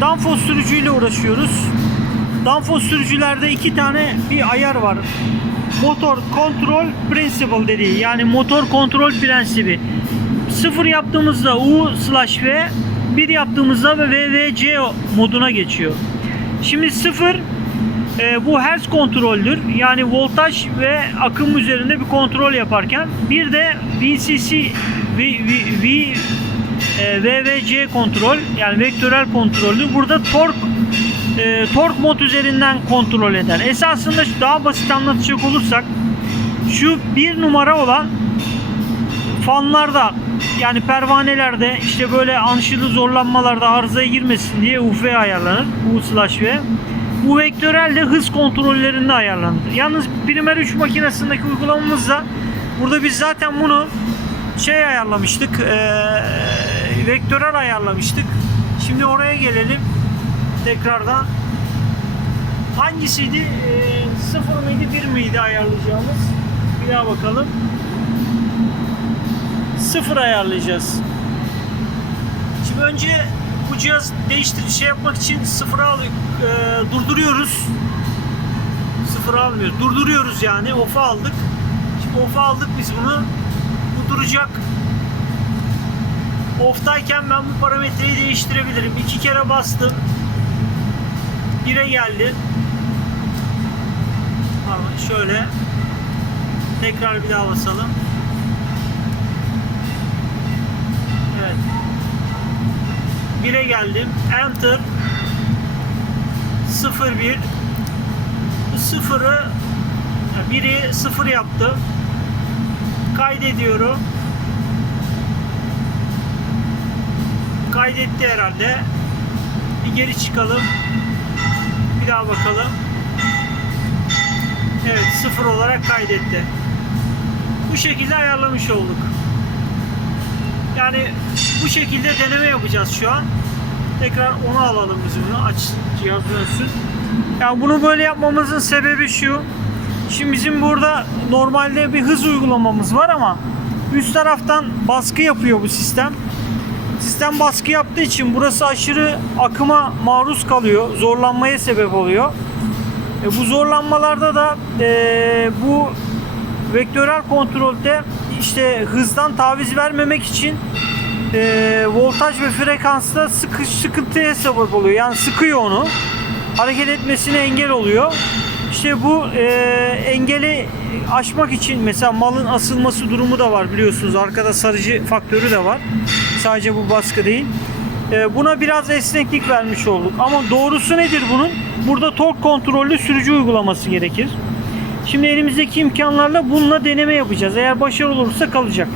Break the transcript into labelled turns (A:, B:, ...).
A: Danfoss sürücüyle uğraşıyoruz. Danfoss sürücülerde iki tane bir ayar var. Motor Control Principle dediği yani motor kontrol prensibi. Sıfır yaptığımızda U slash V, bir yaptığımızda VVC moduna geçiyor. Şimdi sıfır e, bu hertz kontroldür. Yani voltaj ve akım üzerinde bir kontrol yaparken bir de VCC V, V, V e, VVC kontrol yani vektörel kontroldür. Burada tork e, tork mod üzerinden kontrol eder. Esasında daha basit anlatacak olursak şu bir numara olan fanlarda yani pervanelerde işte böyle anşırlı zorlanmalarda arızaya girmesin diye UV ayarlanır. U slash V. Bu vektörel de hız kontrollerinde ayarlanır. Yalnız primer 3 makinesindeki uygulamamızda burada biz zaten bunu şey ayarlamıştık. eee vektörel ayarlamıştık. Şimdi oraya gelelim tekrardan. Hangisiydi? Eee, sıfır mıydı, bir miydi ayarlayacağımız? Bir daha bakalım. Sıfır ayarlayacağız. Şimdi önce bu cihaz değiştir şey yapmak için sıfıra al, eee, durduruyoruz. Sıfıra almıyoruz. Durduruyoruz yani. Off'a aldık. Şimdi off'a aldık biz bunu. Bu duracak. Off'tayken ben bu parametreyi değiştirebilirim. İki kere bastım. 1'e geldi. Pardon şöyle. Tekrar bir daha basalım. Evet. 1'e geldim. Enter. 01 Bu sıfırı 1'i 0 yaptım. Kaydediyorum. Kaydetti herhalde. Bir geri çıkalım. Bir daha bakalım. Evet sıfır olarak kaydetti. Bu şekilde ayarlamış olduk. Yani bu şekilde deneme yapacağız şu an. Tekrar onu alalım biz bunu. Aç cihaz dönsün. Yani bunu böyle yapmamızın sebebi şu. Şimdi bizim burada normalde bir hız uygulamamız var ama üst taraftan baskı yapıyor bu sistem. Sistem baskı yaptığı için burası aşırı akıma maruz kalıyor. Zorlanmaya sebep oluyor. E, bu zorlanmalarda da e, bu vektörel kontrolde işte hızdan taviz vermemek için e, voltaj ve frekansta sıkı, sıkıntıya sebep oluyor. Yani sıkıyor onu. Hareket etmesine engel oluyor. İşte bu e, engeli aşmak için mesela malın asılması durumu da var biliyorsunuz. Arkada sarıcı faktörü de var. Sadece bu baskı değil. E, buna biraz esneklik vermiş olduk. Ama doğrusu nedir bunun? Burada tork kontrollü sürücü uygulaması gerekir. Şimdi elimizdeki imkanlarla bununla deneme yapacağız. Eğer başarılı olursa kalacak.